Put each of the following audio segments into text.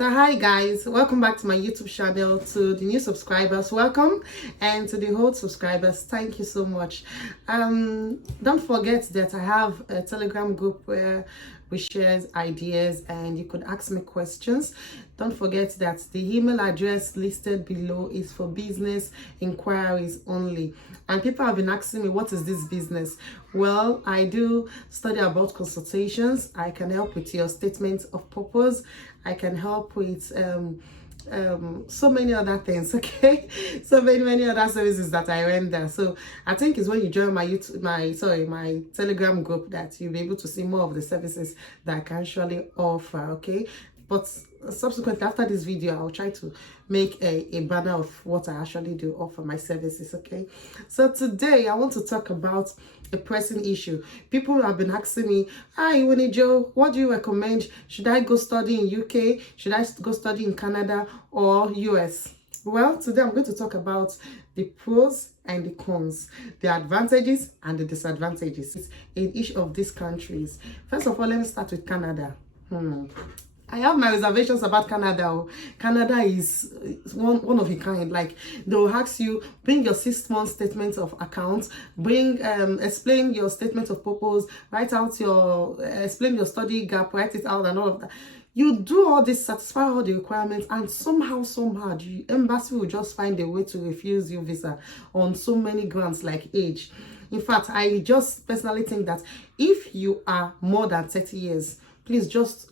So hi guys, welcome back to my YouTube channel. To the new subscribers, welcome, and to the old subscribers, thank you so much. Don't forget that I have a Telegram group where we share ideas and you could ask me questions. Don't forget that the email address listed below is for business inquiries only. And people have been asking me, what is this business? Well, I do study about consultations. I can help with your statement of purpose. I can help with so many other things, okay? So many other services that I render. So I think it's when you join my my Telegram group that you'll be able to see more of the services that I can actually offer, okay? But subsequently, after this video, I'll try to make a banner of what I actually do offer my services, okay? So today I want to talk about a pressing issue. People have been asking me, hi Winnie Joe, what do you recommend? Should I go study in UK? Should I go study in Canada or US? Well, today I'm going to talk about the pros and the cons, the advantages and the disadvantages in each of these countries. First of all, let me start with Canada. I have my reservations about Canada. Canada is one of a kind. Like, they'll ask you, bring your 6 month statement of account, explain your statement of purpose, explain your study gap, write it out and all of that. You do all this, satisfy all the requirements, and somehow the embassy will just find a way to refuse you visa on so many grounds like age. In fact, I just personally think that if you are more than 30 years, please just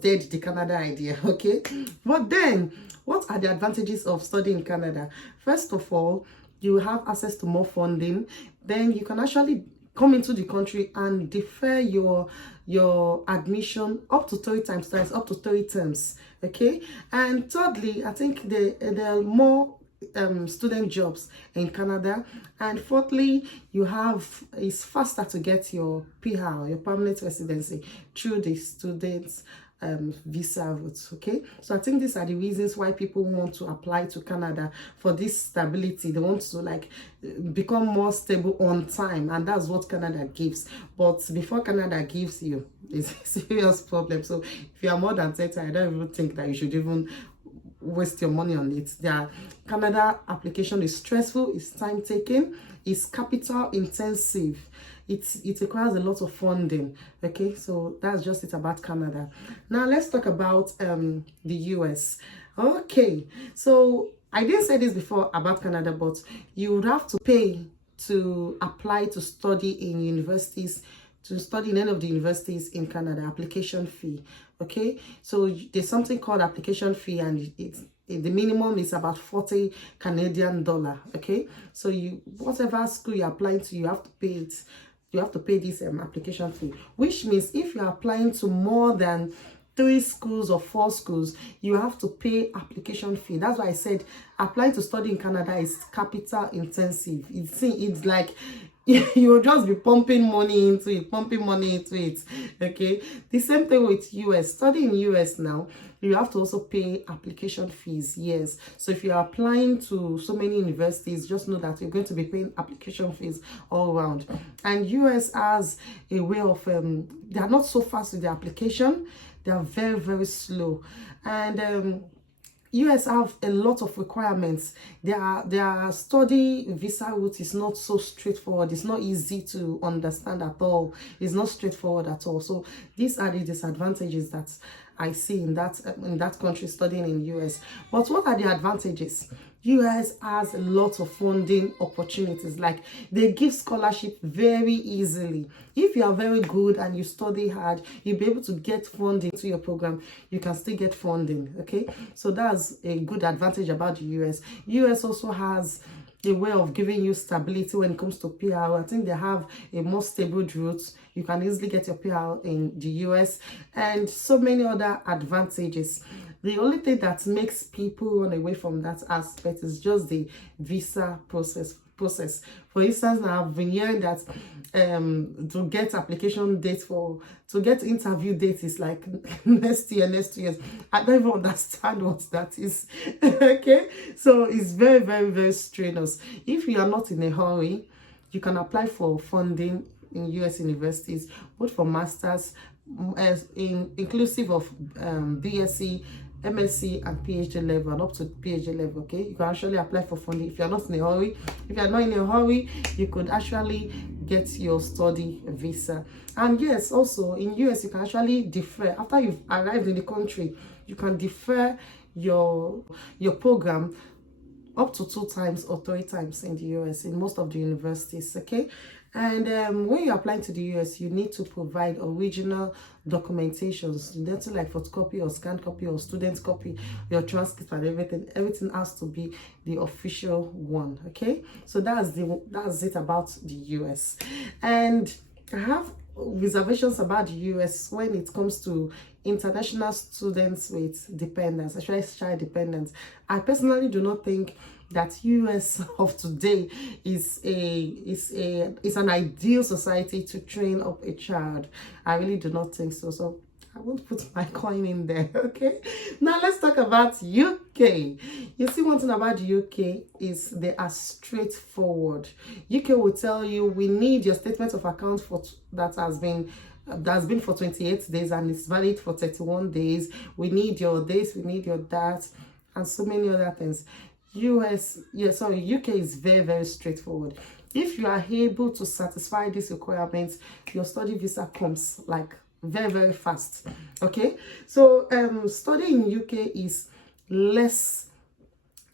dead the Canada idea, okay? But then, what are the advantages of studying in Canada? First of all, you have access to more funding. Then you can actually come into the country and defer your admission up to 3 times, up to 3 terms, okay? And thirdly, I think there are more student jobs in Canada. And fourthly, it's faster to get your PR, your permanent residency, through the students visa routes, okay? So I think these are the reasons why people want to apply to Canada, for this stability. They want to like become more stable on time, and that's what Canada gives. But before Canada gives you, it's a serious problem. So if you are more than 30, I don't even think that you should even waste your money on it. The Canada application is stressful, it's time taking, it's capital intensive, it requires a lot of funding, okay? So that's just it about Canada. Now let's talk about the US. Okay, so I didn't say this before about Canada, but you would have to pay to apply to study in universities, to study in any of the universities in Canada, application fee, okay? So there's something called application fee, and the minimum is about 40 Canadian dollar, okay? So whatever school you're applying to, you have to pay it. You have to pay this application fee, which means if you're applying to more than 3 schools or 4 schools, you have to pay application fee. That's why I said applying to study in Canada is capital intensive. It's like you'll just be pumping money into it, okay? The same thing with US. Studying in US now, you have to also pay application fees, yes. So if you're applying to so many universities, just know that you're going to be paying application fees all around. And US has a way of they are not so fast with the application. They are very slow. And US have a lot of requirements. Their study visa route is not so straightforward. It's not easy to understand at all. It's not straightforward at all. So these are the disadvantages that I see in that country studying in US. But what are the advantages? US has a lot of funding opportunities. Like, they give scholarship very easily. If you are very good and you study hard, you'll be able to get funding to your program. You can still get funding, okay? So that's a good advantage about the US. US also has a way of giving you stability when it comes to PR. I think they have a more stable route. You can easily get your PR in the US, and so many other advantages. The only thing that makes people run away from that aspect is just the visa process. For instance, now I've been hearing that to get application dates to get interview dates is like next year. I don't even understand what that is. Okay, so it's very strenuous. If you are not in a hurry, you can apply for funding in US universities, both for masters, inclusive of BSc MSc and PhD level and up to PhD level. Okay, you can actually apply for funding if you're not in a hurry. If you're not in a hurry, you could actually get your study visa. And yes, also in US, you can actually defer after you've arrived in the country. You can defer your program up to 2 times or 3 times in the US in most of the universities. Okay, and when you're applying to the US, you need to provide original documentations, nothing like photocopy or scanned copy or student copy, your transcript and everything has to be the official one. Okay, so that's it about the US. And I have reservations about the US when it comes to international students with dependents, especially child dependents. I personally do not think that US of today is an ideal society to train up a child. I really do not think so. So I won't put my coin in there. Okay, now let's talk about UK. You see, one thing about the UK is they are straightforward. UK will tell you, we need your statement of account that has been for 28 days and it's valid for 31 days. We need your this, we need your that, and so many other things. UK is very, very straightforward. If you are able to satisfy these requirements, your study visa comes like very, very fast. Okay, so studying in UK is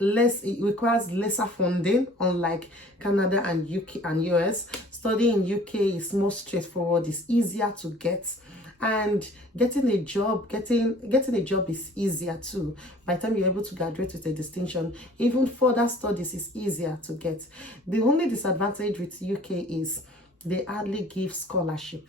it requires lesser funding, unlike Canada and UK and US. Studying in UK is more straightforward, it's easier to get, and getting a job is easier too. By the time you're able to graduate with a distinction, even further studies is easier to get. The only disadvantage with UK is they hardly give scholarship,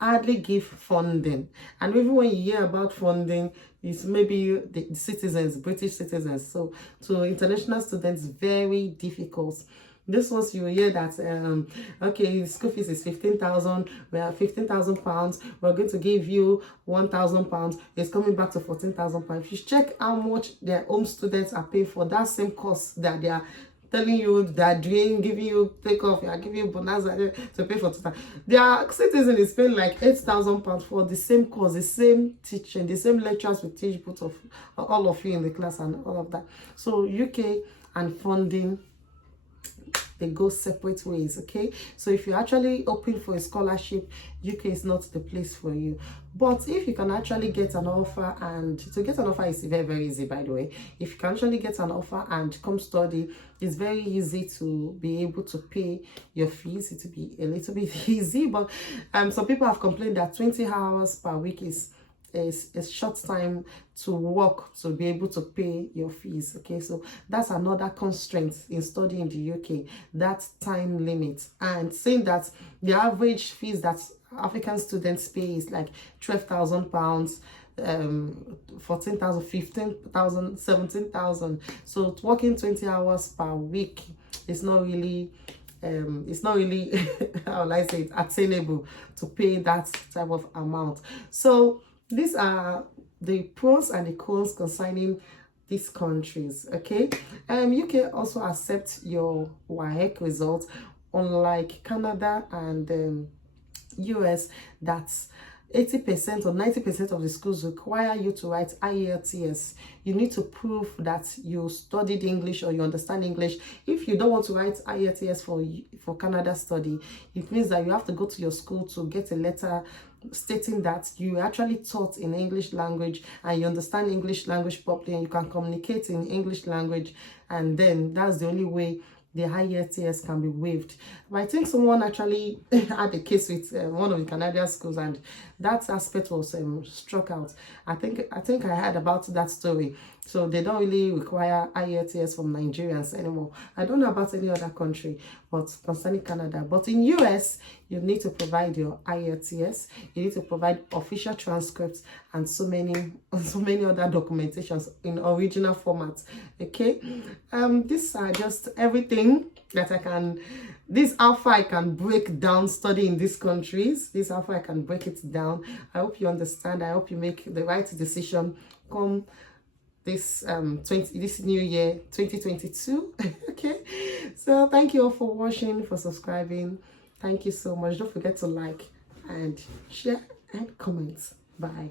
hardly give funding, and even when you hear about funding, it's maybe the citizens, British citizens. So to international students, very difficult. This ones you hear that okay, school fees is 15,000, we are 15,000 pounds, we're going to give you 1,000 pounds, it's coming back to 14,000 pounds. If you check how much their home students are paying for that same course that they are telling you they're doing, giving you take off, are giving you bonus to pay for tutor, their citizen is paying like 8,000 pounds for the same course, the same teaching, the same lectures we teach both of all of you in the class and all of that. So UK and funding, they go separate ways. Okay, so if you're actually hoping for a scholarship, UK is not the place for you. But if you can actually get an offer, and to get an offer is very, very easy, by the way. If you can actually get an offer and come study, it's very easy to be able to pay your fees. It will be a little bit easy, but some people have complained that 20 hours per week is a short time to work to be able to pay your fees. Okay, so that's another constraint in studying in the UK, that time limit. And saying that the average fees that African students pay is like 12,000 pounds, 14,000, 15,000, 17,000. So working 20 hours per week is not really how will I say it, attainable to pay that type of amount. So these are the pros and the cons concerning these countries. Okay, UK also accepts your WAEC results, unlike Canada and US, that's 80% or 90% of the schools require you to write IELTS. You need to prove that you studied English or you understand English. If you don't want to write IELTS for Canada study, it means that you have to go to your school to get a letter stating that you actually taught in English language and you understand English language properly and you can communicate in English language, and then that's the only way the IELTS can be waived. But I think someone actually had a case with one of the Canadian schools, and that aspect was struck out. I think I heard about that story. So they don't really require IELTS from Nigerians anymore. I don't know about any other country, but concerning Canada. But in US, you need to provide your IELTS. You need to provide official transcripts and so many other documentations in original formats. Okay, these are just everything that I can. This how far I can break down studying in these countries. This how far I can break it down. I hope you understand. I hope you make the right decision come this this new year 2022. Okay, so thank you all for watching, for subscribing. Thank you so much. Don't forget to like and share and comment. Bye.